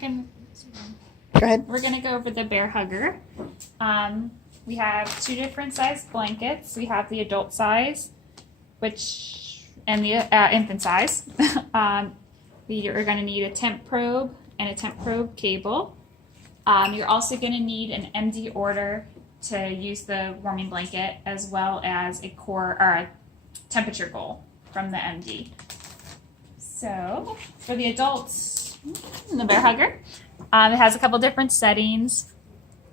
Go ahead. We're gonna go over the Bair Hugger. We have 2 different size blankets. We have the adult size, and the infant size. We are gonna need a temp probe and a temp probe cable. You're also gonna need an MD order to use the warming blanket, as well as a temperature goal from the MD. So for the adults, the Bair Hugger, it has a couple different settings.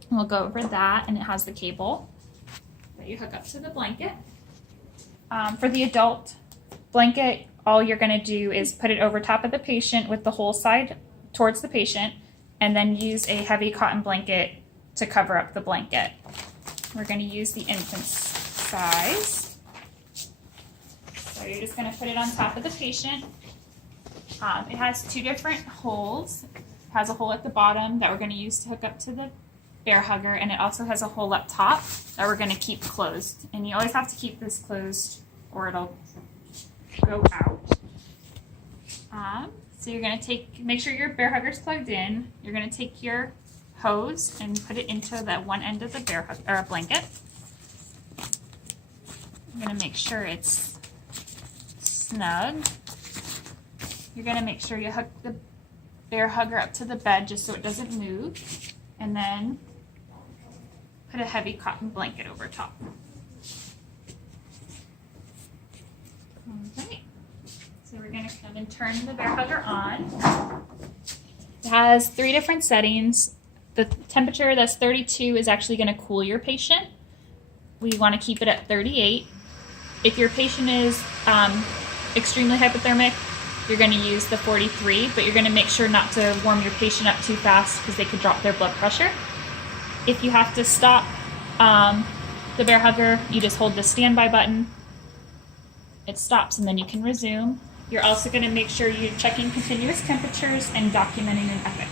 We'll go over that, and it has the cable that you hook up to the blanket. For the adult blanket, all you're going to do is put it over top of the patient with the whole side towards the patient, and then use a heavy cotton blanket to cover up the blanket. We're going to use the infant size. So you're just going to put it on top of the patient. It has 2 different holes. It has a hole at the bottom that we're going to use to hook up to the Bair Hugger, and it also has a hole up top that we're going to keep closed. And you always have to keep this closed or it'll go out. So you're going to make sure your Bair Hugger's plugged in. You're going to take your hose and put it into that one end of the blanket. You're going to make sure it's snug. You're going to make sure you hook the Bair Hugger up to the bed just so it doesn't move, and then put a heavy cotton blanket over top. Okay, so we're going to come and turn the Bair Hugger on. It has 3 different settings. The temperature that's 32 is actually going to cool your patient. We want to keep it at 38. If your patient is extremely hypothermic, you're going to use the 43, but you're going to make sure not to warm your patient up too fast because they could drop their blood pressure. If you have to stop the Bair Hugger, you just hold the standby button. It stops and then you can resume. You're also going to make sure you're checking continuous temperatures and documenting an epic.